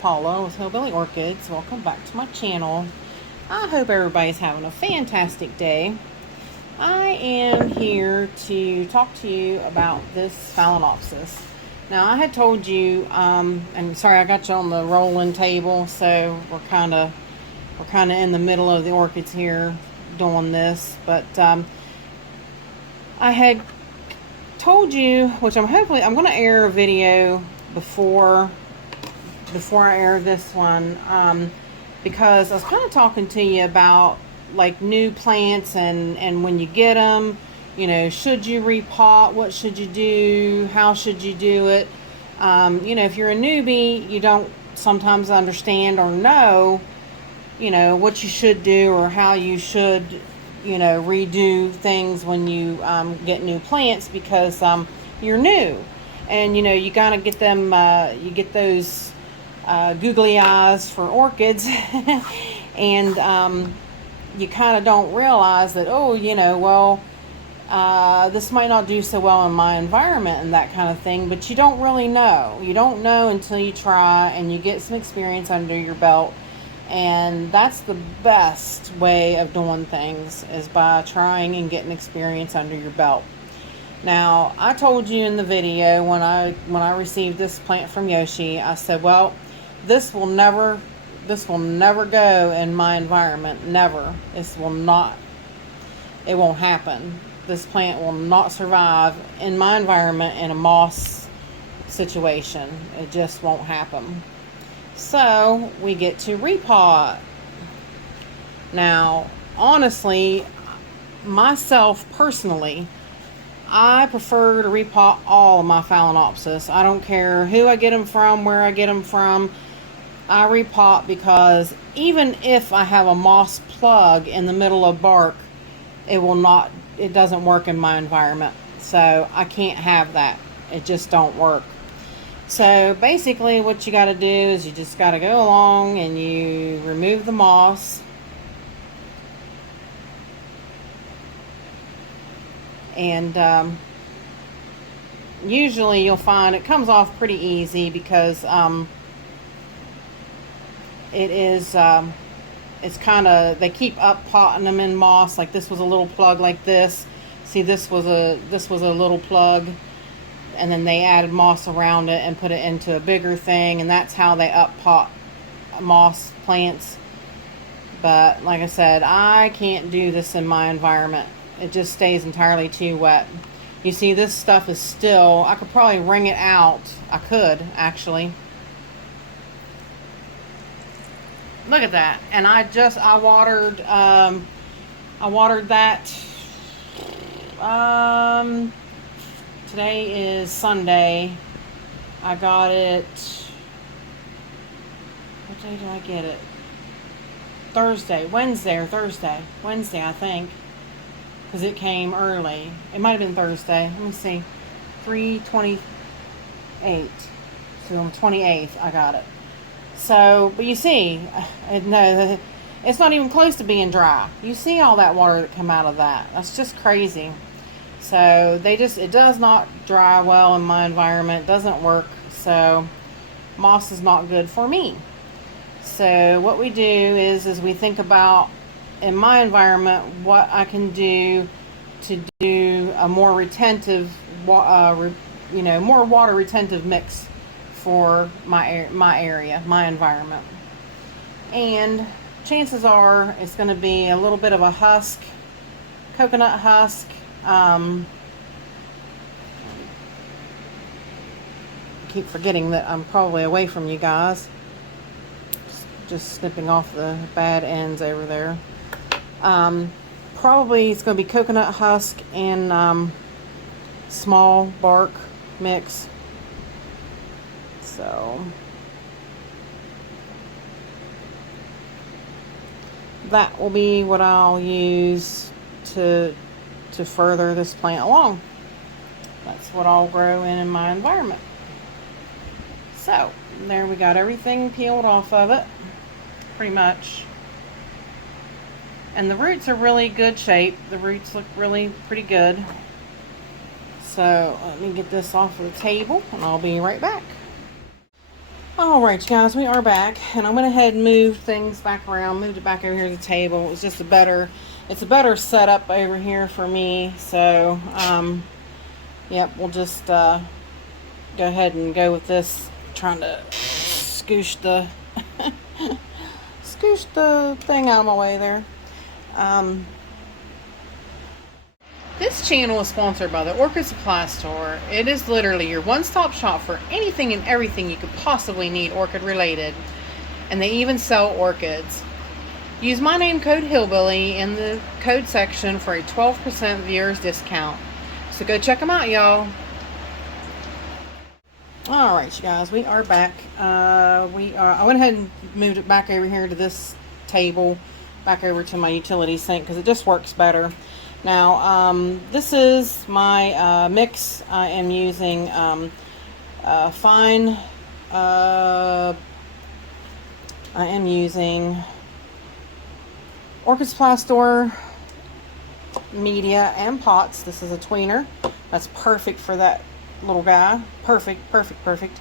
Paula with Hillbilly Orchids. Welcome back to my channel. I hope everybody's having a fantastic day. I am here to talk to you about this Phalaenopsis. Now, I had told you, and sorry I got you on the rolling table, so we're kind of in the middle of the orchids here doing this, but I had told you, which I'm going to air a video before I air this one, because I was kind of talking to you about like new plants and when you get them, you know, should you repot, what should you do, how should you do it. You know, if you're a newbie, you don't sometimes understand or know, you know, what you should do or how you should, you know, redo things when you get new plants, because you're new, and you know, you gotta get them, you get those googly eyes for orchids and you kind of don't realize that, oh, you know, well, this might not do so well in my environment and that kind of thing, but you don't really know. You don't know until you try and you get some experience under your belt. And that's the best way of doing things, is by trying and getting experience under your belt. Now, I told you in the video when I received this plant from Yoshi, I said, well, this will never go in my environment. Never. It won't happen. This plant will not survive in my environment in a moss situation. It just won't happen. So we get to repot. Now, honestly, myself personally, I prefer to repot all of my Phalaenopsis. I don't care who I get them from, where I get them from. I repot because even if I have a moss plug in the middle of bark, it doesn't work in my environment. So I can't have that. It just don't work. So basically what you got to do is you just got to go along and you remove the moss. And usually you'll find it comes off pretty easy, because it's kind of, they keep up potting them in moss. Like this was a little plug like this. See, this was a little plug. And then they added moss around it and put it into a bigger thing, and that's how they up pot moss plants. But like I said, I can't do this in my environment. It just stays entirely too wet. You see, this stuff is still, I could probably wring it out. I could, actually. Look at that. And I watered that, today is Sunday. I got it, what day did I get it? Wednesday, I think, because it came early. It might have been Thursday. Let me see. 3/28. So on the 28th I got it. So, but you see, no, it's not even close to being dry. You see all that water that come out of that. That's just crazy. So it does not dry well in my environment. It doesn't work. So moss is not good for me. So what we do is we think about, in my environment, what I can do to do a more retentive, more water retentive mix for my area, my environment. And chances are it's going to be a little bit of a husk, coconut husk. Keep forgetting that I'm probably away from you guys. Just snipping off the bad ends over there. Probably it's going to be coconut husk and small bark mix. So that will be what I'll use to further this plant along. That's what I'll grow in my environment. So there, we got everything peeled off of it, pretty much. And the roots are really good shape. The roots look really pretty good. So let me get this off of the table and I'll be right back. All right, you guys, we are back, and I went ahead and moved things back around, moved it back over here to the table. It was just it's a better setup over here for me. So, yep, we'll just go ahead and go with this. Trying to scoosh the scoosh the thing out of my way there. This channel is sponsored by the Orchid Supply Store. It is literally your one-stop shop for anything and everything you could possibly need orchid related. And they even sell orchids. Use my name code Hillbilly in the code section for a 12% viewers discount. So go check them out, y'all. Alright, you guys, we are back. I went ahead and moved it back over here to this table, back over to my utility sink because it just works better. Now, this is my mix. I am using Orchid Supply Store media and pots. This is a tweener. That's perfect for that little guy. Perfect.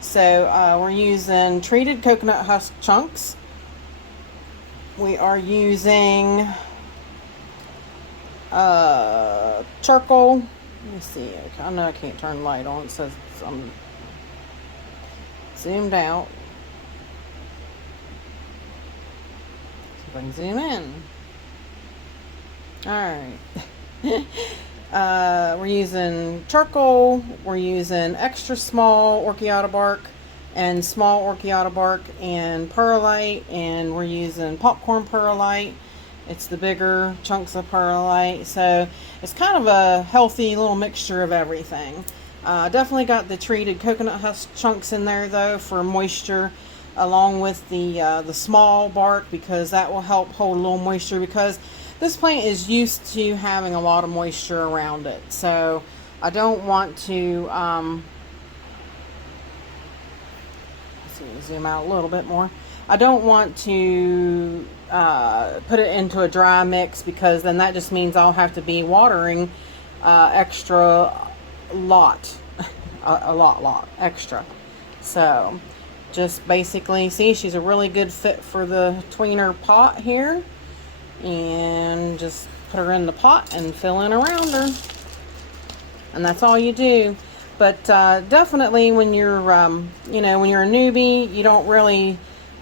So we're using treated coconut husk chunks. We are using charcoal. Let me see. I know I can't turn the light on. It says I'm zoomed out. See if I can zoom in. Alright. We're using charcoal. We're using extra small orchiata bark and small orchiata bark and perlite, and we're using popcorn perlite. It's the bigger chunks of perlite, so it's kind of a healthy little mixture of everything. Definitely got the treated coconut husk chunks in there though for moisture, along with the small bark, because that will help hold a little moisture, because this plant is used to having a lot of moisture around it. So I don't want to let's see, zoom out a little bit more. I don't want to put it into a dry mix, because then that just means I'll have to be watering extra lot, a lot extra. So just basically, see, she's a really good fit for the tweener pot here, and just put her in the pot and fill in around her, and that's all you do. But definitely when you're when you're a newbie, you don't really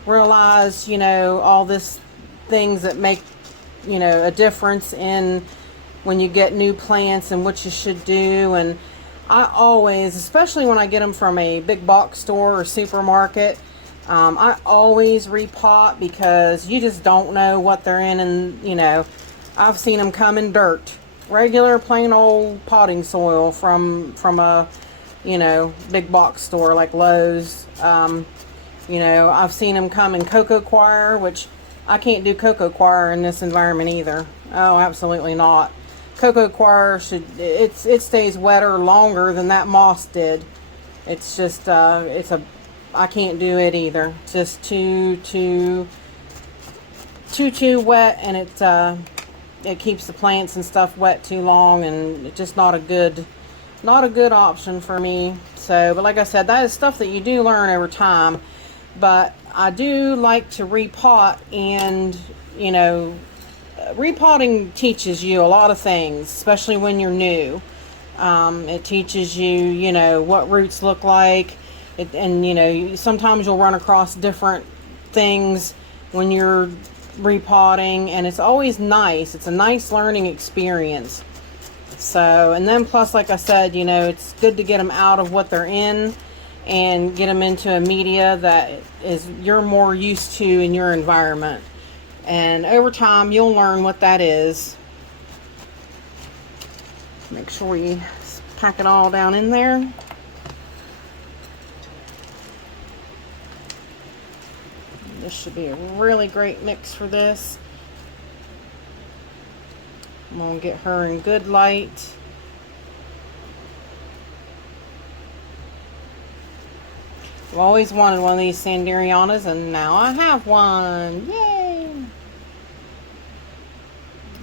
realize all this things that make a difference in when you get new plants and what you should do. And I always, especially when I get them from a big box store or supermarket, I always repot, because you just don't know what they're in. And I've seen them come in dirt, regular plain old potting soil from a big box store like Lowe's. I've seen them come in cocoa coir, which I can't do cocoa coir in this environment either. Oh, absolutely not. Cocoa coir it stays wetter longer than that moss did. It's just I can't do it either. It's just too wet, and it keeps the plants and stuff wet too long, and it's just not a good option for me. So, but like I said, that is stuff that you do learn over time. But I do like to repot, and repotting teaches you a lot of things, especially when you're new. It teaches you, what roots look like, and sometimes you'll run across different things when you're repotting, and it's always nice. It's a nice learning experience. So, and then plus, like I said, it's good to get them out of what they're in and get them into a media that you're more used to in your environment. And over time, you'll learn what that is. Make sure you pack it all down in there. This should be a really great mix for this. I'm going to get her in good light. I've always wanted one of these Sanderianas, and now I have one. Yay!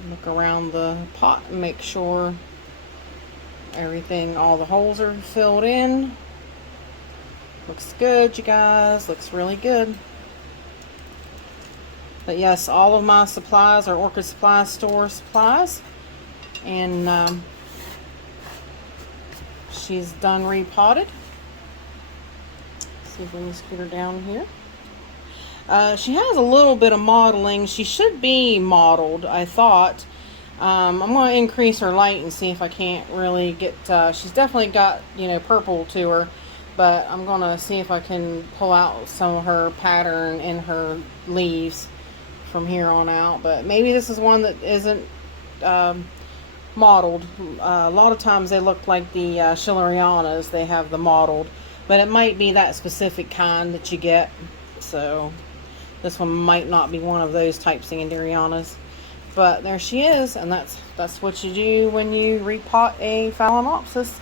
Look around the pot and make sure all the holes are filled in. Looks good, you guys. Looks really good. But yes, all of my supplies are Orchid Supply Store supplies. And she's done repotted. See if we can scoot her down here. She has a little bit of mottling. She should be mottled, I thought. I'm going to increase her light and see if I can't really get... she's definitely got, you know, purple to her. But I'm going to see if I can pull out some of her pattern in her leaves from here on out. But maybe this is one that isn't mottled. A lot of times they look like the Schillerianas. They have the mottled. But it might be that specific kind that you get. So this one might not be one of those type Sanderianas. But there she is. And that's what you do when you repot a Phalaenopsis.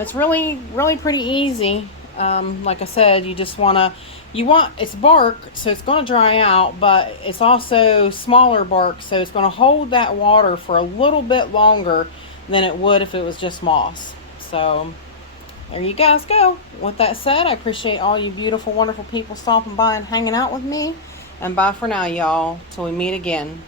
It's really pretty easy. Like I said, you just it's bark, so it's going to dry out, but it's also smaller bark, so it's going to hold that water for a little bit longer than it would if it was just moss. So there you guys go. With that said, I appreciate all you beautiful, wonderful people stopping by and hanging out with me. And bye for now, y'all, till we meet again.